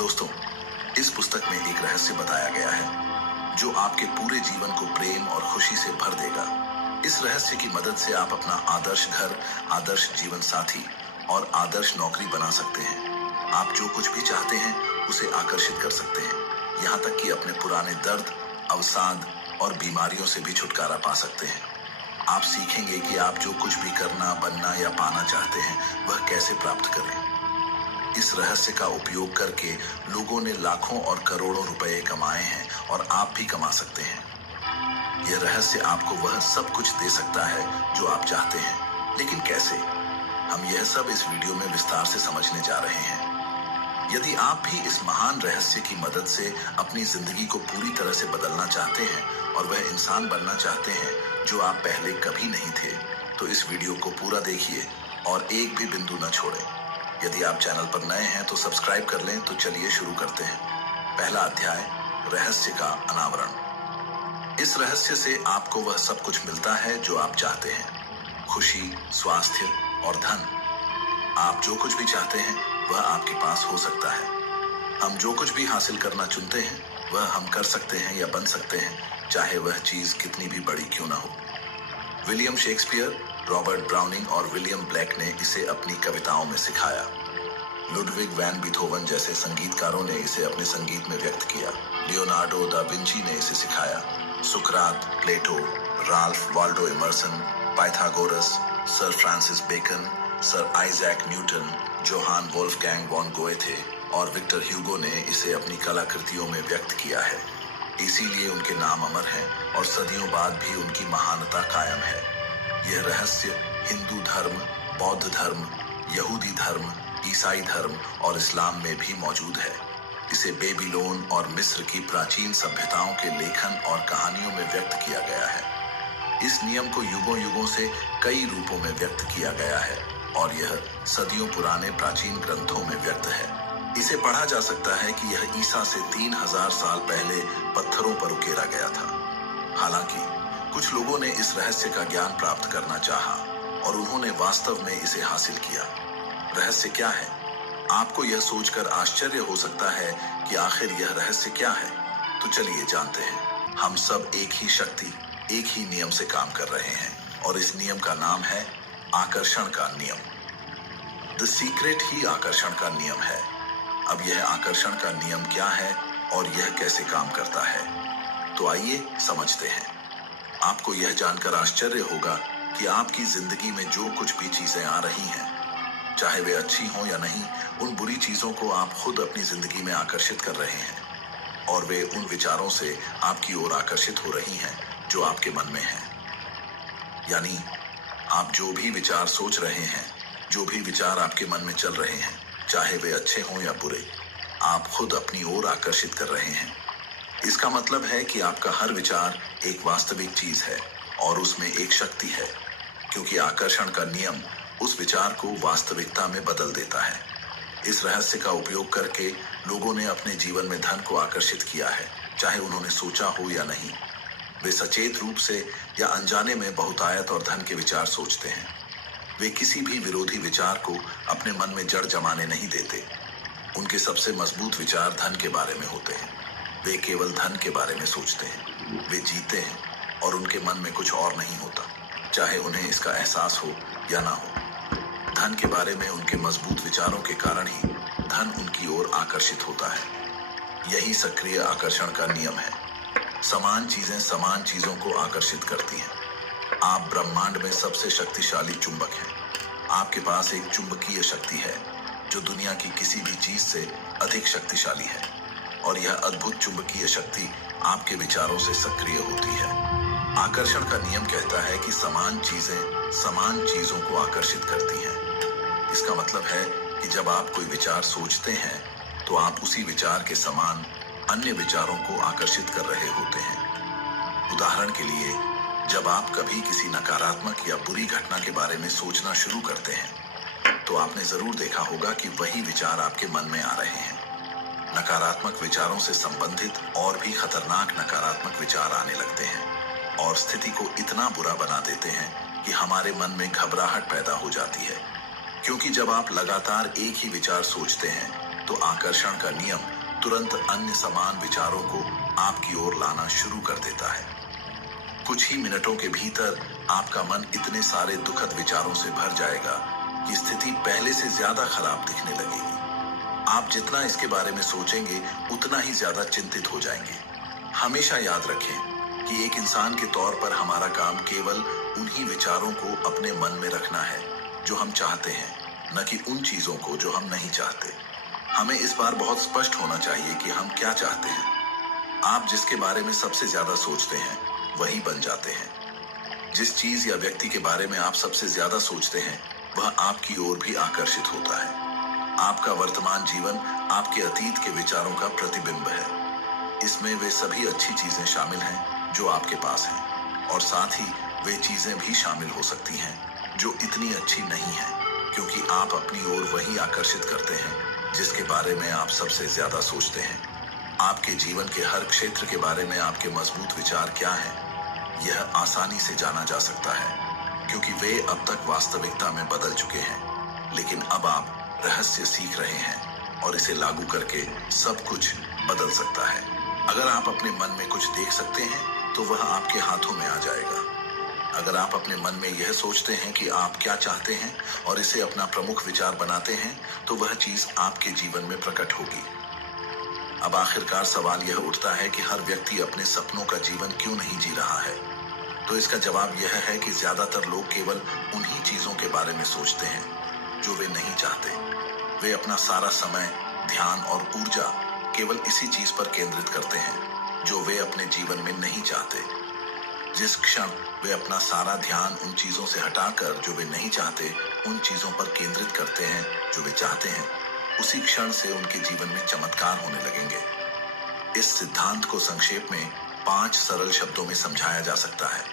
दोस्तों, इस पुस्तक में एक रहस्य बताया गया है जो आपके पूरे जीवन को प्रेम और खुशी से भर देगा। इस रहस्य की मदद से आप अपना आदर्श घर, आदर्श जीवन साथी और आदर्श नौकरी बना सकते हैं। आप जो कुछ भी चाहते हैं उसे आकर्षित कर सकते हैं, यहाँ तक कि अपने पुराने दर्द, अवसाद और बीमारियों से भी छुटकारा पा सकते हैं। आप सीखेंगे कि आप जो कुछ भी करना, बनना या पाना चाहते हैं वह कैसे प्राप्त करें। इस रहस्य का उपयोग करके लोगों ने लाखों और करोड़ों रुपए कमाए हैं और आप भी कमा सकते हैं। यह रहस्य आपको वह सब कुछ दे सकता है जो आप चाहते हैं, लेकिन कैसे? हम यह सब इस वीडियो में विस्तार से समझने जा रहे हैं। यदि आप भी इस महान रहस्य की मदद से अपनी जिंदगी को पूरी तरह से बदलना चाहते हैं और वह इंसान बनना चाहते हैं जो आप पहले कभी नहीं थे, तो इस वीडियो को पूरा देखिए और एक भी बिंदु न छोड़ें। यदि आप चैनल पर नए हैं तो सब्सक्राइब कर लें। तो चलिए शुरू करते हैं। पहला अध्याय, रहस्य का अनावरण। इस रहस्य से आपको वह सब कुछ मिलता है जो आप चाहते हैं, खुशी, स्वास्थ्य और धन। आप जो कुछ भी चाहते हैं वह आपके पास हो सकता है। हम जो कुछ भी हासिल करना चुनते हैं वह हम कर सकते हैं या बन सकते हैं, चाहे वह चीज कितनी भी बड़ी क्यों ना हो। विलियम शेक्सपियर, रॉबर्ट ब्राउनिंग और विलियम ब्लैक ने इसे अपनी कविताओं में सिखाया। लुडविग वैन बीथोवन जैसे संगीतकारों ने इसे अपने संगीत में व्यक्त किया। लियोनार्डो दा विंची ने इसे सिखाया। सुकरात, Plato, Ralph Waldo Emerson, Pythagoras, sir Francis Bacon, sir Isaac Newton, Johann Wolfgang von Goethe और विक्टर ह्यूगो ने इसे अपनी कलाकृतियों में व्यक्त किया है। इसीलिए उनके नाम अमर हैं और सदियों बाद भी उनकी महानता कायम है। यह रहस्य हिंदू धर्म, बौद्ध धर्म, यहूदी धर्म, ईसाई धर्म और इस्लाम में भी मौजूद है। इसे बेबीलोन और मिस्र की प्राचीन सभ्यताओं के लेखन और कहानियों में व्यक्त किया गया है। इस नियम को युगों युगों से कई रूपों में व्यक्त किया गया है और यह सदियों पुराने प्राचीन ग्रंथों में व्यक्त है। इसे पढ़ा जा सकता है कि यह ईसा से 3000 साल पहले पत्थरों पर उकेरा गया था। हालांकि कुछ लोगों ने इस रहस्य का ज्ञान प्राप्त करना चाहा और उन्होंने वास्तव में इसे हासिल किया। रहस्य क्या है? आपको यह सोचकर आश्चर्य हो सकता है कि आखिर यह रहस्य क्या है। तो चलिए जानते हैं। हम सब एक ही शक्ति, एक ही नियम से काम कर रहे हैं और इस नियम का नाम है आकर्षण का नियम। द सीक्रेट ही आकर्षण का नियम है। अब यह आकर्षण का नियम क्या है और यह कैसे काम करता है, तो आइए समझते हैं। आपको यह जानकर आश्चर्य होगा कि आपकी जिंदगी में जो कुछ भी चीजें आ रही हैं, चाहे वे अच्छी हों या नहीं, उन बुरी चीजों को आप खुद अपनी जिंदगी में आकर्षित कर रहे हैं और वे उन विचारों से आपकी ओर आकर्षित हो रही हैं जो आपके मन में हैं। यानी आप जो भी विचार सोच रहे हैं, जो भी विचार आपके मन में चल रहे हैं, चाहे वे अच्छे हों या बुरे, आप खुद अपनी ओर आकर्षित कर रहे हैं। इसका मतलब है कि आपका हर विचार एक वास्तविक चीज है और उसमें एक शक्ति है, क्योंकि आकर्षण का नियम उस विचार को वास्तविकता में बदल देता है। इस रहस्य का उपयोग करके लोगों ने अपने जीवन में धन को आकर्षित किया है, चाहे उन्होंने सोचा हो या नहीं। वे सचेत रूप से या अनजाने में बहुतायत और धन के विचार सोचते हैं। वे किसी भी विरोधी विचार को अपने मन में जड़ जमाने नहीं देते। उनके सबसे मजबूत विचार धन के बारे में होते हैं। वे केवल धन के बारे में सोचते हैं। वे जीते हैं और उनके मन में कुछ और नहीं होता, चाहे उन्हें इसका एहसास हो या ना हो। धन के बारे में उनके मजबूत विचारों के कारण ही धन उनकी ओर आकर्षित होता है। यही सक्रिय आकर्षण का नियम है। समान चीजें समान चीजों को आकर्षित करती हैं। आप ब्रह्मांड में सबसे शक्तिशाली चुंबक हैं। आपके पास एक चुंबकीय शक्ति है जो दुनिया की किसी भी चीज से अधिक शक्तिशाली है और यह अद्भुत चुंबकीय शक्ति आपके विचारों से सक्रिय होती है। आकर्षण का नियम कहता है कि समान चीजें समान चीजों को आकर्षित करती हैं। इसका मतलब है कि जब आप कोई विचार सोचते हैं तो आप उसी विचार के समान अन्य विचारों को आकर्षित कर रहे होते हैं। उदाहरण के लिए, जब आप कभी किसी नकारात्मक या बुरी घटना के बारे में सोचना शुरू करते हैं तो आपने जरूर देखा होगा कि वही विचार आपके मन में आ रहे हैं। नकारात्मक विचारों से संबंधित और भी खतरनाक नकारात्मक विचार आने लगते हैं और स्थिति को इतना बुरा बना देते हैं कि हमारे मन में घबराहट पैदा हो जाती है। क्योंकि जब आप लगातार एक ही विचार सोचते हैं तो आकर्षण का नियम तुरंत अन्य समान विचारों को आपकी ओर लाना शुरू कर देता है। कुछ ही मिनटों के भीतर आपका मन इतने सारे दुखद विचारों से भर जाएगा कि स्थिति पहले से ज्यादा खराब दिखने लगेगी। आप जितना इसके बारे में सोचेंगे उतना ही ज्यादा चिंतित हो जाएंगे। हमेशा याद रखें कि एक इंसान के तौर पर हमारा काम केवल उन्हीं विचारों को अपने मन में रखना है जो हम चाहते हैं, न कि उन चीजों को जो हम नहीं चाहते। हमें इस बार बहुत स्पष्ट होना चाहिए कि हम क्या चाहते हैं। आप जिसके बारे में सबसे ज्यादा सोचते हैं वही बन जाते हैं। जिस चीज या व्यक्ति के बारे में आप सबसे ज्यादा सोचते हैं वह आपकी ओर भी आकर्षित होता है। आपका वर्तमान जीवन आपके अतीत के विचारों का प्रतिबिंब है। इसमें वे सभी अच्छी चीजें शामिल हैं जो आपके पास हैं, और साथ ही वे चीजें भी शामिल हो सकती हैं जो इतनी अच्छी नहीं हैं, क्योंकि आप अपनी ओर वही आकर्षित करते हैं जिसके बारे में आप सबसे ज्यादा सोचते हैं। आपके जीवन के हर क्षेत्र के बारे में आपके मजबूत विचार क्या हैं, यह आसानी से जाना जा सकता है, क्योंकि वे अब तक वास्तविकता में बदल चुके हैं। लेकिन अब आप रहस्य सीख रहे हैं और इसे लागू करके सब कुछ बदल सकता है। अगर आप अपने मन में कुछ देख सकते हैं तो वह आपके हाथों में आ जाएगा। अगर आप अपने मन में यह सोचते हैं कि आप क्या चाहते हैं और इसे अपना प्रमुख विचार बनाते हैं तो वह चीज आपके जीवन में प्रकट होगी। अब आखिरकार सवाल यह उठता है कि हर व्यक्ति अपने सपनों का जीवन क्यों नहीं जी रहा है। तो इसका जवाब यह है कि ज्यादातर लोग केवल उन्हीं चीजों के बारे में सोचते हैं जो वे नहीं चाहते। वे अपना सारा समय, ध्यान और ऊर्जा केवल इसी चीज पर केंद्रित करते हैं जो वे अपने जीवन में नहीं चाहते। जिस क्षण वे अपना सारा ध्यान उन चीजों से हटाकर जो वे नहीं चाहते उन चीजों पर केंद्रित करते हैं जो वे चाहते हैं, उसी क्षण से उनके जीवन में चमत्कार होने लगेंगे। इस सिद्धांत को संक्षेप में 5 सरल शब्दों में समझाया जा सकता है।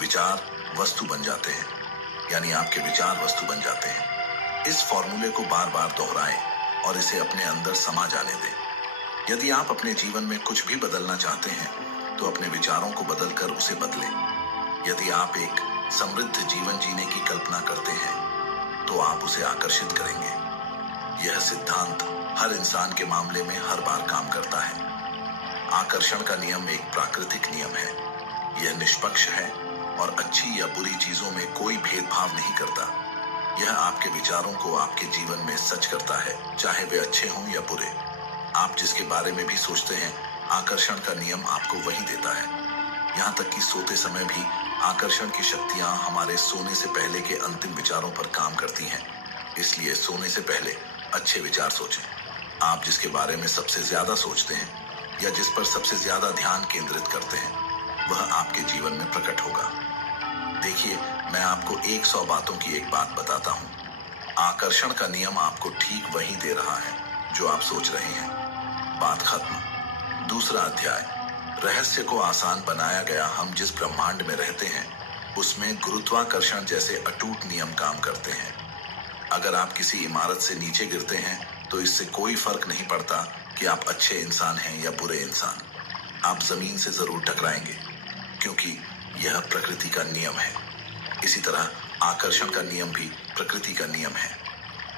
विचार वस्तु बन जाते हैं, यानी आपके विचार वस्तु बन जाते हैं। इस फॉर्मूले को बार बार दोहराएं और इसे अपने अंदर समा जाने दें। यदि आप अपने जीवन में कुछ भी बदलना चाहते हैं तो अपने विचारों को बदलकर उसे बदलें। यदि आप एक समृद्ध जीवन जीने की कल्पना करते हैं तो आप उसे आकर्षित करेंगे। यह सिद्धांत हर इंसान के मामले में हर बार काम करता है। आकर्षण का नियम एक प्राकृतिक नियम है। यह निष्पक्ष है और अच्छी या बुरी चीजों में कोई भेदभाव नहीं करता। यह आपके विचारों को आपके जीवन में सच करता है, चाहे वे अच्छे हों या बुरे। आप जिसके बारे में भी सोचते हैं, आकर्षण का नियम आपको वही देता है। यहाँ तक कि सोते समय भी आकर्षण की शक्तियां हमारे सोने से पहले के अंतिम विचारों पर काम करती हैं। इसलिए सोने से पहले अच्छे विचार सोचें। आप जिसके बारे में सबसे ज्यादा सोचते हैं या जिस पर सबसे ज्यादा ध्यान केंद्रित करते हैं, वह आपके जीवन में प्रकट होगा। देखिए, मैं आपको 100 बातों की एक बात बताता हूँ। आकर्षण का नियम आपको ठीक वही दे रहा है जो आप सोच रहे हैं। बात खत्म। दूसरा अध्याय, रहस्य को आसान बनाया गया। हम जिस ब्रह्मांड में रहते हैं उसमें गुरुत्वाकर्षण जैसे अटूट नियम काम करते हैं। अगर आप किसी इमारत से नीचे गिरते हैं तो इससे कोई फर्क नहीं पड़ता कि आप अच्छे इंसान हैं या बुरे इंसान। आप जमीन से जरूर टकराएंगे, क्योंकि यह प्रकृति का नियम है। इसी तरह आकर्षण का नियम भी प्रकृति का नियम है।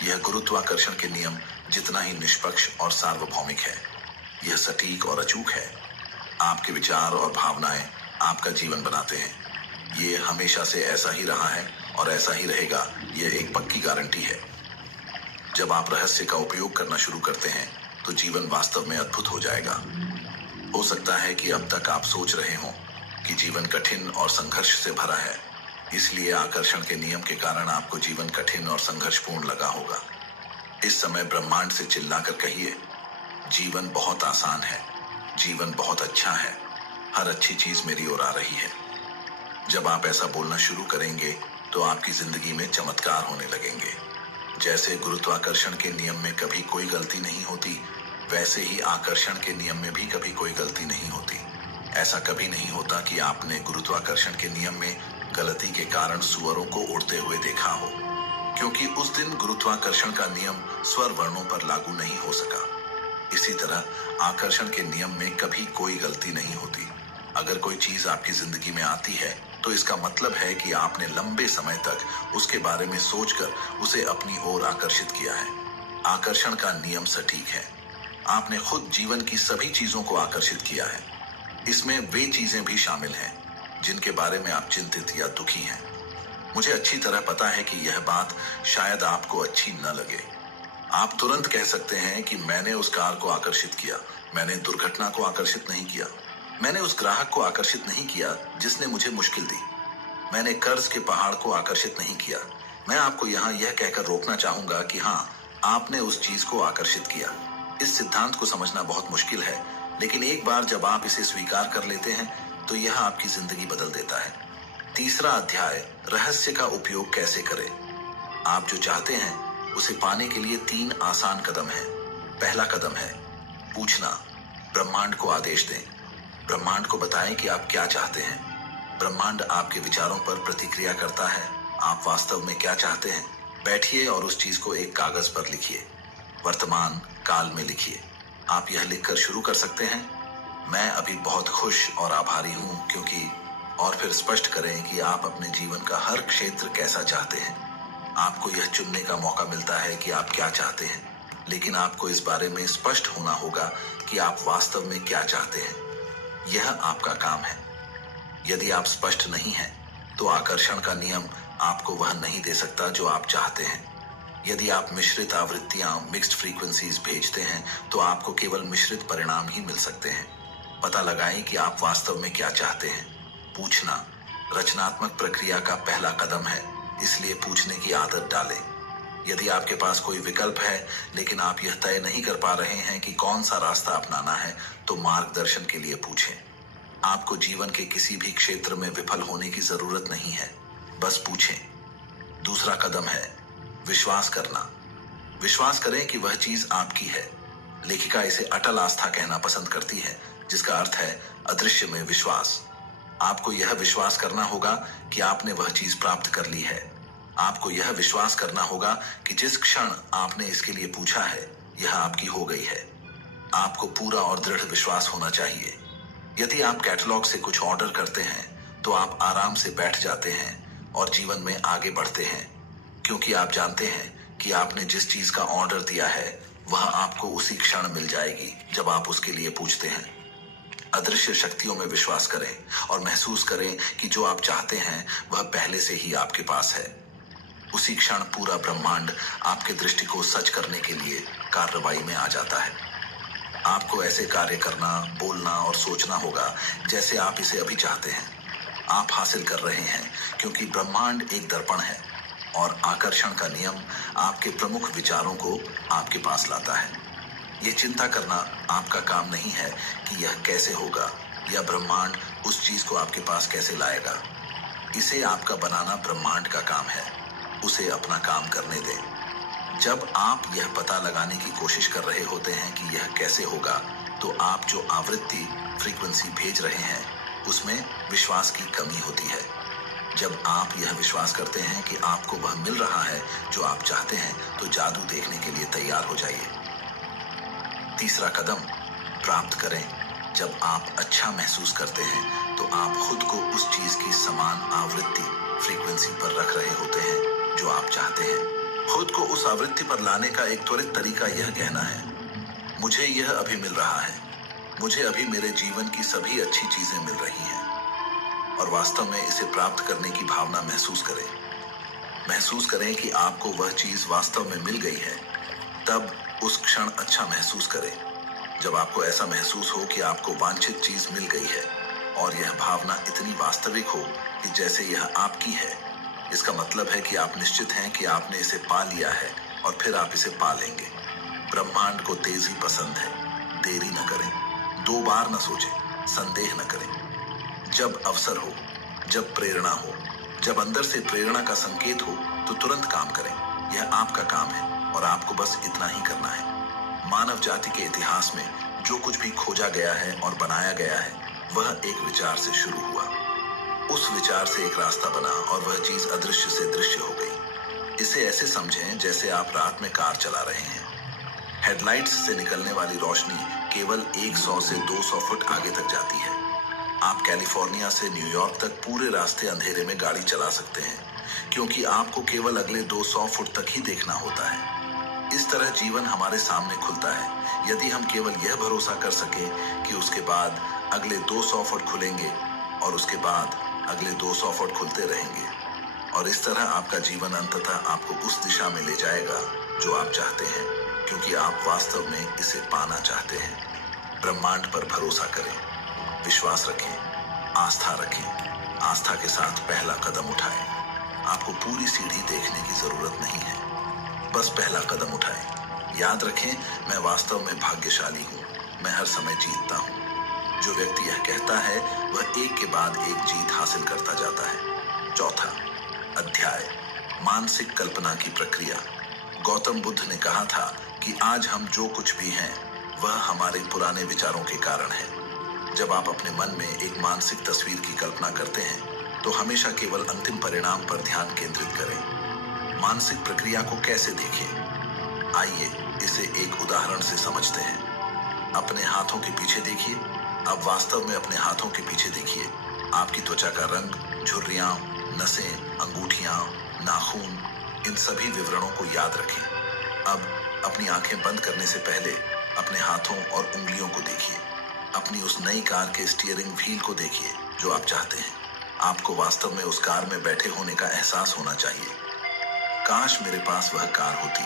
यह गुरुत्वाकर्षण के नियम जितना ही निष्पक्ष और सार्वभौमिक है, यह सटीक और अचूक है। आपके विचार और भावनाएं आपका जीवन बनाते हैं। ये हमेशा से ऐसा ही रहा है और ऐसा ही रहेगा, यह एक पक्की गारंटी है। जब आप रहस्य का उपयोग करना शुरू करते हैं तो जीवन वास्तव में अद्भुत हो जाएगा। हो सकता है कि अब तक आप सोच रहे हों कि जीवन कठिन और संघर्ष से भरा है, इसलिए आकर्षण के नियम के कारण आपको जीवन कठिन और संघर्षपूर्ण लगा होगा। इस समय ब्रह्मांड से चिल्लाकर कहिए, जीवन बहुत आसान है, जीवन बहुत अच्छा है, हर अच्छी चीज मेरी ओर आ रही है। जब आप ऐसा बोलना शुरू करेंगे तो आपकी जिंदगी में चमत्कार होने लगेंगे। जैसे गुरुत्वाकर्षण के नियम में कभी कोई गलती नहीं होती, वैसे ही आकर्षण के नियम में भी कभी कोई गलती नहीं होती। ऐसा कभी नहीं होता कि आपने गुरुत्वाकर्षण के नियम में गलती के कारण सूअरों को उड़ते हुए देखा हो, क्योंकि उस दिन गुरुत्वाकर्षण का नियम स्वर वर्णों पर लागू नहीं हो सका। इसी तरह आकर्षण के नियम में कभी कोई गलती नहीं होती। अगर कोई चीज आपकी जिंदगी में आती है तो इसका मतलब है कि आपने लंबे समय तक उसके बारे में सोचकर उसे अपनी ओर आकर्षित किया है। आकर्षण का नियम सटीक है। आपने खुद जीवन की सभी चीजों को आकर्षित किया है। इसमें वे चीजें भी शामिल हैं जिनके बारे में आप चिंतित या दुखी हैं। मुझे अच्छी तरह पता है कि यह बात शायद आपको अच्छी न लगे। आप तुरंत कह सकते हैं कि मैंने उस कार को आकर्षित किया, मैंने दुर्घटना को आकर्षित नहीं किया, मैंने उस ग्राहक को आकर्षित नहीं किया जिसने मुझे मुश्किल दी, मैंने कर्ज के पहाड़ को आकर्षित नहीं किया। मैं आपको यहाँ यह कहकर रोकना चाहूंगा कि हाँ, आपने उस चीज को आकर्षित किया। इस सिद्धांत को समझना बहुत मुश्किल है, लेकिन एक बार जब आप इसे स्वीकार कर लेते हैं तो यह आपकी जिंदगी बदल देता है। तीसरा अध्याय, रहस्य का उपयोग कैसे करें। आप जो चाहते हैं उसे पाने के लिए 3 आसान कदम हैं। पहला कदम है पूछना। ब्रह्मांड को आदेश दें। ब्रह्मांड को बताएं कि आप क्या चाहते हैं। ब्रह्मांड आपके विचारों पर प्रतिक्रिया करता है। आप वास्तव में क्या चाहते हैं? बैठिए और उस चीज को एक कागज पर लिखिए। वर्तमान काल में लिखिए। आप यह लिखकर शुरू कर सकते हैं, मैं अभी बहुत खुश और आभारी हूं क्योंकि, और फिर स्पष्ट करें कि आप अपने जीवन का हर क्षेत्र कैसा चाहते हैं। आपको यह चुनने का मौका मिलता है कि आप क्या चाहते हैं, लेकिन आपको इस बारे में स्पष्ट होना होगा कि आप वास्तव में क्या चाहते हैं। यह आपका काम है। यदि आप स्पष्ट नहीं हैं, तो आकर्षण का नियम आपको वह नहीं दे सकता जो आप चाहते हैं। यदि आप मिश्रित आवृत्तियां, मिक्स्ड फ्रीक्वेंसीज भेजते हैं, तो आपको केवल मिश्रित परिणाम ही मिल सकते हैं। पता लगाएं कि आप वास्तव में क्या चाहते हैं। पूछना रचनात्मक प्रक्रिया का पहला कदम है, इसलिए पूछने की आदत डालें। यदि आपके पास कोई विकल्प है, लेकिन आप यह तय नहीं कर पा रहे हैं कि कौन सा रास्ता अपनाना है, तो मार्गदर्शन के लिए पूछें। आपको जीवन के किसी भी क्षेत्र में विफल होने की जरूरत नहीं है, बस पूछें। दूसरा कदम है विश्वास करना। विश्वास करें कि वह चीज आपकी है। लेखिका इसे अटल आस्था कहना पसंद करती है, जिसका अर्थ है अदृश्य में विश्वास। आपको यह विश्वास करना होगा कि आपने वह चीज प्राप्त कर ली है। आपको यह विश्वास करना होगा कि जिस क्षण आपने इसके लिए पूछा है, यह आपकी हो गई है। आपको पूरा और दृढ़ विश्वास होना चाहिए। यदि आप कैटलॉग से कुछ ऑर्डर करते हैं, तो आप आराम से बैठ जाते हैं और जीवन में आगे बढ़ते हैं, क्योंकि आप जानते हैं कि आपने जिस चीज का ऑर्डर दिया है वह आपको उसी क्षण मिल जाएगी जब आप उसके लिए पूछते हैं। अदृश्य शक्तियों में विश्वास करें और महसूस करें कि जो आप चाहते हैं वह पहले से ही आपके पास है। उसी क्षण पूरा ब्रह्मांड आपके दृष्टि को सच करने के लिए कार्रवाई में आ जाता है। आपको ऐसे कार्य करना, बोलना और सोचना होगा जैसे आप इसे अभी चाहते हैं। आप हासिल कर रहे हैं क्योंकि ब्रह्मांड एक दर्पण है और आकर्षण का नियम आपके प्रमुख विचारों को आपके पास लाता है। यह चिंता करना आपका काम नहीं है कि यह कैसे होगा या ब्रह्मांड उस चीज को आपके पास कैसे लाएगा। इसे आपका बनाना ब्रह्मांड का काम है। उसे अपना काम करने दें। जब आप यह पता लगाने की कोशिश कर रहे होते हैं कि यह कैसे होगा, तो आप जो आवृत्ति, फ्रीक्वेंसी भेज रहे हैं, उसमें विश्वास की कमी होती है। जब आप यह विश्वास करते हैं कि आपको वह मिल रहा है जो आप चाहते हैं, तो जादू देखने के लिए तैयार हो जाइए। तीसरा कदम, प्राप्त करें। जब आप अच्छा महसूस करते हैं, तो आप खुद को उस चीज की समान आवृत्ति, फ्रीक्वेंसी पर रख रहे होते हैं जो आप चाहते हैं। खुद को उस आवृत्ति पर लाने का एक त्वरित तरीका यह कहना है, मुझे यह अभी मिल रहा है। मुझे अभी मेरे जीवन की सभी अच्छी चीजें मिल रही हैं। और वास्तव में इसे प्राप्त करने की भावना महसूस करें। महसूस करें कि आपको वह चीज वास्तव में मिल गई है। तब उस क्षण अच्छा महसूस करें जब आपको ऐसा महसूस हो कि आपको वांछित चीज मिल गई है और यह भावना इतनी वास्तविक हो कि जैसे यह आपकी है। इसका मतलब है कि आप निश्चित हैं कि आपने इसे पा लिया है और फिर आप इसे पा लेंगे। ब्रह्मांड को तेजी पसंद है। देरी न करें, 2 बार न सोचें, संदेह न करें। जब अवसर हो, जब प्रेरणा हो, जब अंदर से प्रेरणा का संकेत हो, तो तुरंत काम करें। यह आपका काम है और आपको बस इतना ही करना है। मानव जाति के इतिहास में जो कुछ भी खोजा गया है और बनाया गया है, वह एक विचार से शुरू हुआ। उस विचार से एक रास्ता बना और वह चीज अदृश्य से दृश्य हो गई। इसे ऐसे समझें जैसे आप रात में कार चला रहे हैं। हेडलाइट्स से निकलने वाली रोशनी केवल 100 से 200 फुट आगे तक जाती है। आप कैलिफोर्निया से न्यूयॉर्क तक पूरे रास्ते अंधेरे में गाड़ी चला सकते हैं, क्योंकि आपको केवल अगले 200 फुट तक ही देखना होता है। इस तरह जीवन हमारे सामने खुलता है यदि हम केवल यह भरोसा कर सके कि उसके बाद अगले 200 फुट खुलेंगे और उसके बाद अगले 200 फुट खुलते रहेंगे। और इस तरह आपका जीवन अंततः आपको उस दिशा में ले जाएगा जो आप चाहते हैं, क्योंकि आप वास्तव में इसे पाना चाहते हैं। ब्रह्मांड पर भरोसा करें, विश्वास रखें, आस्था रखें। आस्था के साथ पहला कदम उठाएं। आपको पूरी सीढ़ी देखने की जरूरत नहीं है, बस पहला कदम उठाएं। याद रखें, मैं वास्तव में भाग्यशाली हूँ, मैं हर समय जीतता हूँ। जो व्यक्ति यह कहता है वह एक के बाद एक जीत हासिल करता जाता है। चौथा अध्याय, मानसिक कल्पना की प्रक्रिया। गौतम बुद्ध ने कहा था कि आज हम जो कुछ भी हैं वह हमारे पुराने विचारों के कारण है। जब आप अपने मन में एक मानसिक तस्वीर की कल्पना करते हैं तो हमेशा केवल अंतिम परिणाम पर ध्यान केंद्रित करें। मानसिक प्रक्रिया को कैसे देखें? आइए इसे एक उदाहरण से समझते हैं। अपने हाथों के पीछे देखिए। अब वास्तव में अपने हाथों के पीछे देखिए। आपकी त्वचा का रंग, झुर्रियां, नसें, अंगूठियां, नाखून, इन सभी विवरणों को याद रखें। अब अपनी आंखें बंद करने से पहले अपने हाथों और उंगलियों को देखिए। अपनी उस नई कार के स्टीयरिंग व्हील को देखिए जो आप चाहते हैं। आपको वास्तव में उस कार में बैठे होने का एहसास होना चाहिए। काश मेरे पास वह कार होती,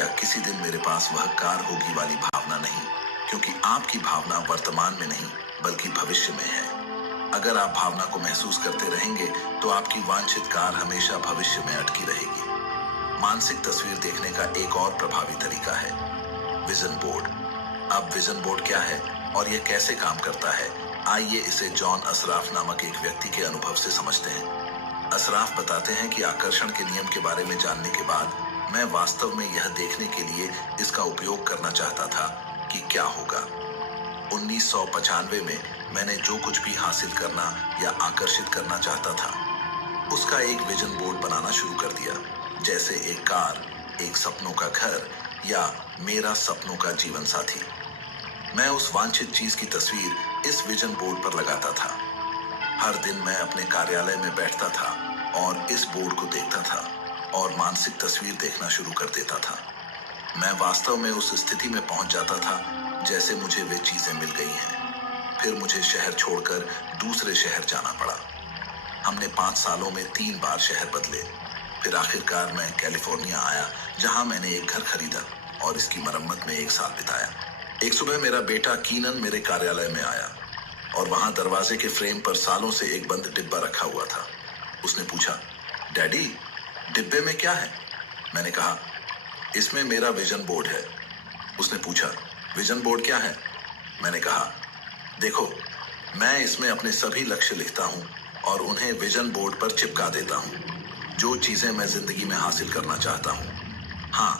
या किसी दिन मेरे पास वह कार होगी वाली भावना नहीं, क्योंकि आपकी भावना वर्तमान में नहीं बल्कि भविष्य में है। अगर आप भावना को महसूस करते रहेंगे तो आपकी वांछित कार हमेशा भविष्य में अटकी रहेगी। मानसिक तस्वीर देखने का एक और प्रभावी तरीका है विजन बोर्ड। अब विजन बोर्ड क्या है और यह कैसे काम करता है, आइए इसे जॉन असराफ नामक एक व्यक्ति के अनुभव से समझते हैं। असराफ बताते हैं कि आकर्षण के नियम के बारे में जानने के बाद मैं वास्तव में यह देखने के लिए इसका उपयोग करना चाहता था कि क्या होगा। 1995 में मैंने जो कुछ भी हासिल करना या आकर्षित करना चाहता था उसका एक विजन बोर्ड बनाना शुरू कर दिया, जैसे एक कार, एक सपनों का घर या मेरा सपनों का जीवन साथी। मैं उस वांछित चीज की तस्वीर इस विजन बोर्ड पर लगाता था। हर दिन मैं अपने कार्यालय में बैठता था और इस बोर्ड को देखता था और मानसिक तस्वीर देखना शुरू कर देता था। मैं वास्तव में उस स्थिति में पहुंच जाता था जैसे मुझे वे चीजें मिल गई हैं। फिर मुझे शहर छोड़कर दूसरे शहर जाना पड़ा। हमने 5 सालों में 3 बार शहर बदले। फिर आखिरकार मैं कैलिफोर्निया आया, जहां मैंने एक घर खरीदा और इसकी मरम्मत में 1 साल बिताया। एक सुबह मेरा बेटा कीनन मेरे कार्यालय में आया और वहां दरवाजे के फ्रेम पर सालों से एक बंद डिब्बा रखा हुआ था। उसने पूछा, डैडी, डिब्बे में क्या है? मैंने कहा, इसमें मेरा विजन बोर्ड है। उसने पूछा, विजन बोर्ड क्या है? मैंने कहा, देखो, मैं इसमें अपने सभी लक्ष्य लिखता हूं और उन्हें विजन बोर्ड पर चिपका देता हूं। जो चीजें मैं जिंदगी में हासिल करना चाहता हूं, हाँ,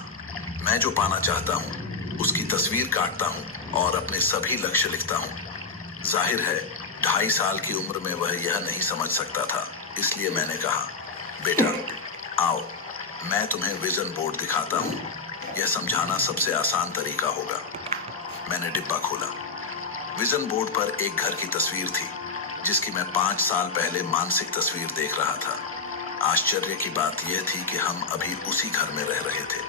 मैं जो पाना चाहता हूं, उसकी तस्वीर काटता हूं और अपने सभी लक्ष्य लिखता हूं। जाहिर है 2.5 साल की उम्र में वह यह नहीं समझ सकता था, इसलिए मैंने कहा, बेटा आओ, मैं तुम्हें विजन बोर्ड दिखाता हूं। यह समझाना सबसे आसान तरीका होगा। मैंने डिब्बा खोला। विजन बोर्ड पर एक घर की तस्वीर थी जिसकी मैं 5 साल पहले मानसिक तस्वीर देख रहा था। आश्चर्य की बात यह थी कि हम अभी उसी घर में रह रहे थे।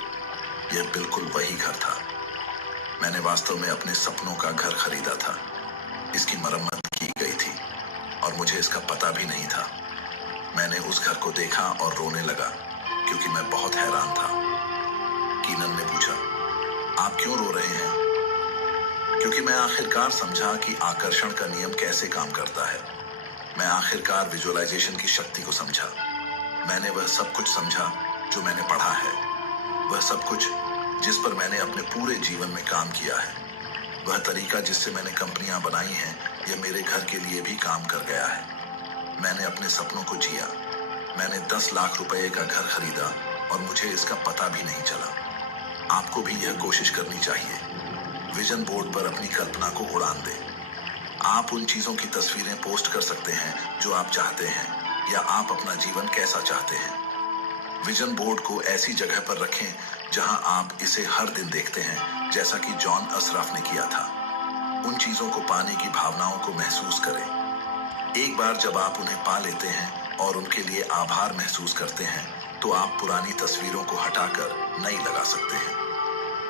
यह बिल्कुल वही घर था। मैंने वास्तव में अपने सपनों का घर खरीदा था। इसकी मरम्मत की गई थी और मुझे इसका पता भी नहीं था। मैंने उस घर को देखा और रोने लगा क्योंकि मैं बहुत हैरान था। कीनन ने पूछा, आप क्यों रो रहे हैं? क्योंकि मैं आखिरकार समझा कि आकर्षण का नियम कैसे काम करता है। मैं आखिरकार विजुअलाइजेशन की शक्ति को समझा। मैंने वह सब कुछ समझा जो मैंने पढ़ा है, वह सब कुछ जिस पर मैंने अपने पूरे जीवन में काम किया है। वह तरीका जिससे मैंने कंपनियां बनाई हैं, यह मेरे घर के लिए भी काम कर गया है। मैंने अपने सपनों को जिया। मैंने 10 लाख रुपए का घर खरीदा और मुझे इसका पता भी नहीं चला। आपको भी यह कोशिश करनी चाहिए। विजन बोर्ड पर अपनी कल्पना को उड़ान दें। आप उन चीजों की तस्वीरें पोस्ट कर सकते हैं जो आप चाहते हैं, या आप अपना जीवन कैसा चाहते हैं। विजन बोर्ड को ऐसी जगह पर रखें जहां आप इसे हर दिन देखते हैं, जैसा कि जॉन असराफ ने किया था। उन चीजों को पाने की भावनाओं को महसूस करें। एक बार जब आप उन्हें पा लेते हैं और उनके लिए आभार महसूस करते हैं, तो आप पुरानी तस्वीरों को हटाकर नई लगा सकते हैं।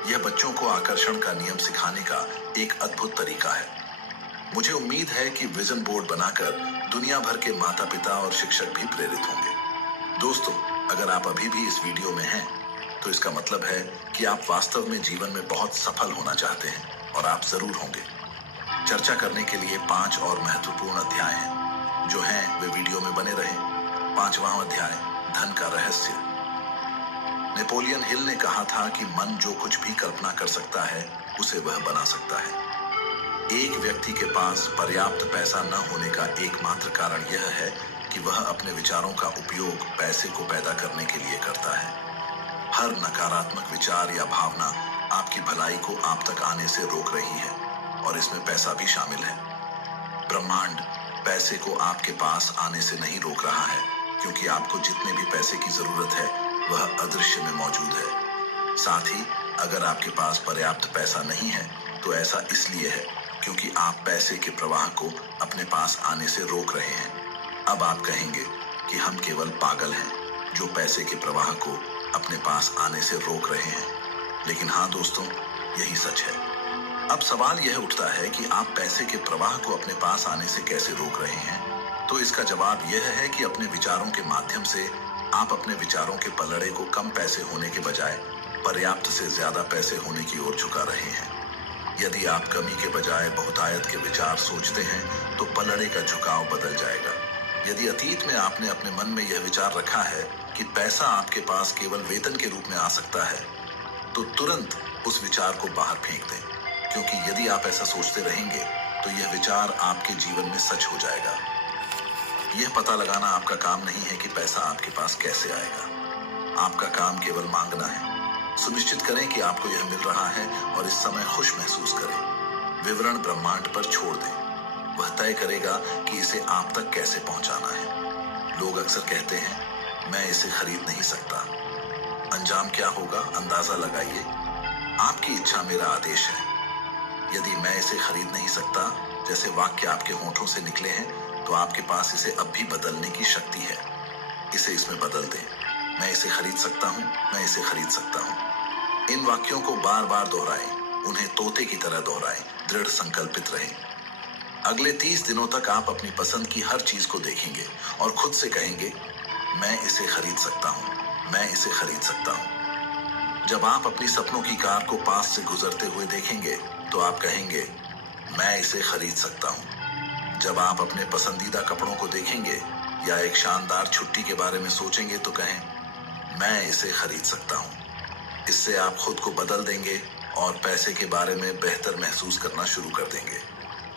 यह बच्चों को आकर्षण का नियम सिखाने का एक अद्भुत तरीका है। मुझे उम्मीद है कि विजन बोर्ड बनाकर दुनिया भर के माता पिता और शिक्षक भी प्रेरित होंगे। दोस्तों, अगर आप अभी भी इस वीडियो में हैं, तो इसका मतलब है कि आप वास्तव में जीवन में बहुत सफल होना चाहते हैं और आप जरूर होंगे। चर्चा करने के लिए 5 और महत्वपूर्ण अध्याय हैं, जो हैं वे वीडियो में बने रहें। 5वां अध्याय, धन का रहस्य। नेपोलियन हिल ने कहा था कि मन जो कुछ भी कल्पना कर सकता है उसे वह बना सकता है। एक व्यक्ति के पास पर्याप्त पैसा न होने का एकमात्र कारण यह है कि वह अपने विचारों का उपयोग पैसे को पैदा करने के लिए करता है। हर नकारात्मक विचार या भावना आपकी भलाई को आप तक आने से रोक रही है, और इसमें पैसा भी शामिल है। ब्रह्मांड पैसे को आपके पास आने से नहीं रोक रहा है, क्योंकि आपको जितने भी पैसे की जरूरत है वह अदृश्य में मौजूद है। साथ ही अगर आपके पास पर्याप्त पैसा नहीं है तो ऐसा इसलिए है क्योंकि आप पैसे के प्रवाह को अपने पास आने से रोक रहे हैं। अब आप कहेंगे कि हम केवल पागल हैं जो पैसे के प्रवाह को अपने पास आने से रोक रहे हैं, लेकिन हाँ दोस्तों, यही सच है। अब सवाल यह उठता है कि आप पैसे के प्रवाह को अपने पास आने से कैसे रोक रहे हैं। तो इसका जवाब यह है कि अपने विचारों के माध्यम से आप अपने विचारों के पलड़े को कम पैसे होने के बजाय पर्याप्त से ज्यादा पैसे होने की ओर झुका रहे हैं। यदि आप कमी के बजाय बहुतायत के विचार सोचते हैं तो पलड़े का झुकाव बदल जाएगा। यदि अतीत में आपने अपने मन में यह विचार रखा है कि पैसा आपके पास केवल वेतन के रूप में आ सकता है, तो तुरंत उस विचार को बाहर फेंक दें, क्योंकि यदि आप ऐसा सोचते रहेंगे तो यह विचार आपके जीवन में सच हो जाएगा। यह पता लगाना आपका काम नहीं है कि पैसा आपके पास कैसे आएगा। आपका काम केवल मांगना है। सुनिश्चित करें कि आपको यह मिल रहा है और इस समय खुश महसूस करें। विवरण ब्रह्मांड पर छोड़ दें। वह तय करेगा कि इसे आप तक कैसे पहुंचाना है। लोग अक्सर कहते हैं, मैं इसे खरीद नहीं सकता। अंजाम क्या होगा अंदाजा लगाइए। आपकी इच्छा मेरा आदेश है। यदि मैं इसे खरीद नहीं सकता जैसे वाक्य आपके होठों से निकले हैं, तो आपके पास इसे अब भी बदलने की शक्ति है। इसे इसमें बदल दें। मैं इसे खरीद सकता हूँ, मैं इसे खरीद सकता हूँ। इन वाक्यों को बार बार दोहराएं, उन्हें तोते की तरह दोहराएं, दृढ़ संकल्पित रहें। अगले 30 दिनों तक आप अपनी पसंद की हर चीज को देखेंगे और खुद से कहेंगे, मैं इसे खरीद सकता हूँ, मैं इसे खरीद सकता हूँ। जब आप अपनी सपनों की कार को पास से गुजरते हुए देखेंगे तो आप कहेंगे, मैं इसे खरीद सकता हूँ। जब आप अपने पसंदीदा कपड़ों को देखेंगे या एक शानदार छुट्टी के बारे में सोचेंगे तो कहें, मैं इसे खरीद सकता हूँ। इससे आप खुद को बदल देंगे और पैसे के बारे में बेहतर महसूस करना शुरू कर देंगे।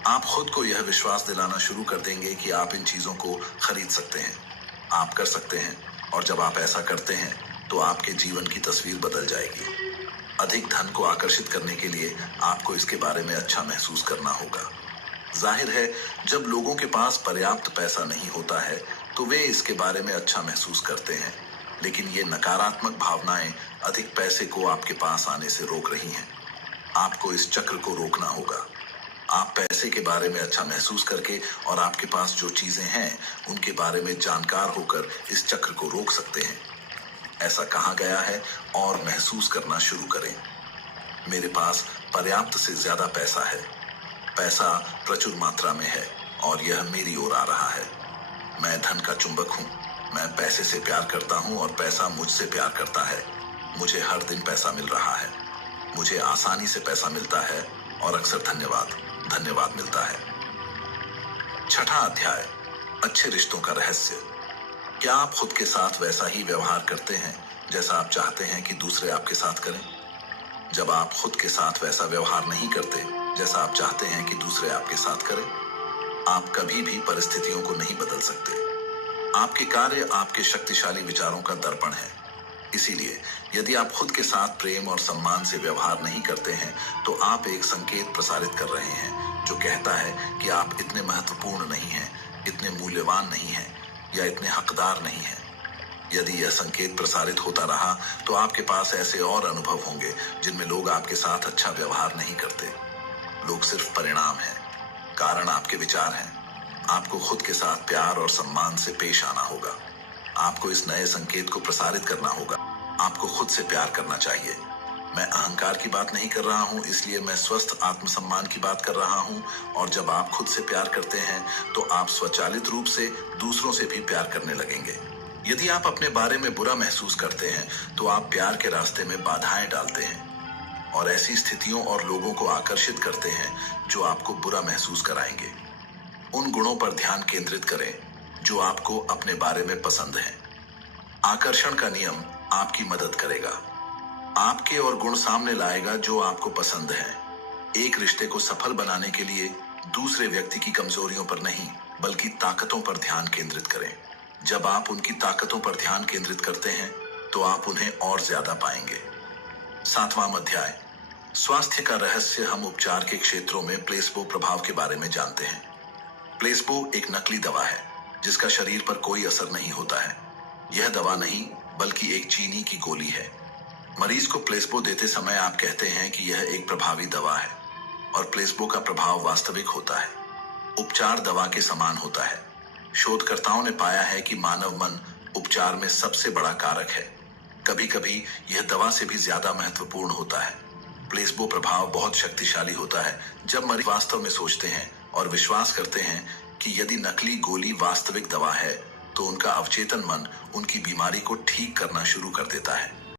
आप खुद को यह विश्वास दिलाना शुरू कर देंगे कि आप इन चीजों को खरीद सकते हैं, आप कर सकते हैं, और जब आप ऐसा करते हैं तो आपके जीवन की तस्वीर बदल जाएगी। अधिक धन को आकर्षित करने के लिए आपको इसके बारे में अच्छा महसूस करना होगा। जाहिर है, जब लोगों के पास पर्याप्त पैसा नहीं होता है तो वे इसके बारे में अच्छा महसूस करते हैं, लेकिन ये नकारात्मक भावनाएं अधिक पैसे को आपके पास आने से रोक रही हैं। आपको इस चक्र को रोकना होगा। आप पैसे के बारे में अच्छा महसूस करके और आपके पास जो चीजें हैं उनके बारे में जानकार होकर इस चक्र को रोक सकते हैं। ऐसा कहा गया है और महसूस करना शुरू करें, मेरे पास पर्याप्त से ज्यादा पैसा है। पैसा प्रचुर मात्रा में है और यह मेरी ओर आ रहा है। मैं धन का चुंबक हूँ। मैं पैसे से प्यार करता हूँ और पैसा मुझसे प्यार करता है। मुझे हर दिन पैसा मिल रहा है। मुझे आसानी से पैसा मिलता है और अक्सर धन्यवाद मिलता है। 6वां अध्याय, अच्छे रिश्तों का रहस्य। क्या आप खुद के साथ वैसा ही व्यवहार करते हैं जैसा आप चाहते हैं कि दूसरे आपके साथ करें? जब आप खुद के साथ वैसा व्यवहार नहीं करते जैसा आप चाहते हैं कि दूसरे आपके साथ करें, आप कभी भी परिस्थितियों को नहीं बदल सकते। आपके कार्य आपके शक्तिशाली विचारों का दर्पण है। इसीलिए यदि आप खुद के साथ प्रेम और सम्मान से व्यवहार नहीं करते हैं तो आप एक संकेत प्रसारित कर रहे हैं जो कहता है कि आप इतने महत्वपूर्ण नहीं हैं, इतने मूल्यवान नहीं हैं या इतने हकदार नहीं हैं। यदि यह संकेत प्रसारित होता रहा तो आपके पास ऐसे और अनुभव होंगे जिनमें लोग आपके साथ अच्छा व्यवहार नहीं करते। लोग सिर्फ परिणाम हैं, कारण आपके विचार हैं। आपको खुद के साथ प्यार और सम्मान से पेश आना होगा। आपको इस नए संकेत को प्रसारित करना होगा। आपको खुद से प्यार करना चाहिए। मैं अहंकार की बात नहीं कर रहा हूं, इसलिए मैं स्वस्थ आत्मसम्मान की बात कर रहा हूं। और जब आप खुद से प्यार करते हैं तो आप स्वचालित रूप से दूसरों से भी प्यार करने लगेंगे। यदि आप अपने बारे में बुरा महसूस करते हैं तो आप प्यार के रास्ते में बाधाएं डालते हैं और ऐसी स्थितियों और लोगों को आकर्षित करते हैं जो आपको बुरा महसूस कराएंगे। उन गुणों पर ध्यान केंद्रित करें जो आपको अपने बारे में पसंद है। आकर्षण का नियम आपकी मदद करेगा, आपके और गुण सामने लाएगा जो आपको पसंद है। एक रिश्ते को सफल बनाने के लिए दूसरे व्यक्ति की कमजोरियों पर नहीं बल्कि ताकतों पर ध्यान केंद्रित करें। जब आप उनकी ताकतों पर ध्यान केंद्रित करते हैं तो आप उन्हें और ज्यादा पाएंगे। 7वां अध्याय, स्वास्थ्य का रहस्य। हम उपचार के क्षेत्रों में प्लेसबो प्रभाव के बारे में जानते हैं। प्लेसबो एक नकली दवा है जिसका शरीर पर कोई असर नहीं होता है। यह दवा नहीं बल्कि एक चीनी की गोली है। मरीज को प्लेसबो देते समय आप कहते हैं कि यह एक प्रभावी दवा है और प्लेसबो का प्रभाव वास्तविक होता है। उपचार दवा के समान होता है। शोधकर्ताओं ने पाया है कि मानव मन उपचार में सबसे बड़ा कारक है। कभी कभी यह दवा से भी ज्यादा महत्वपूर्ण होता है। प्लेसबो प्रभाव बहुत शक्तिशाली होता है जब मरीज वास्तव में सोचते हैं और विश्वास करते हैं कि यदि नकली गोली वास्तविक दवा है तो उनका अवचेतन मन उनकी बीमारी को ठीक करना शुरू कर देता है।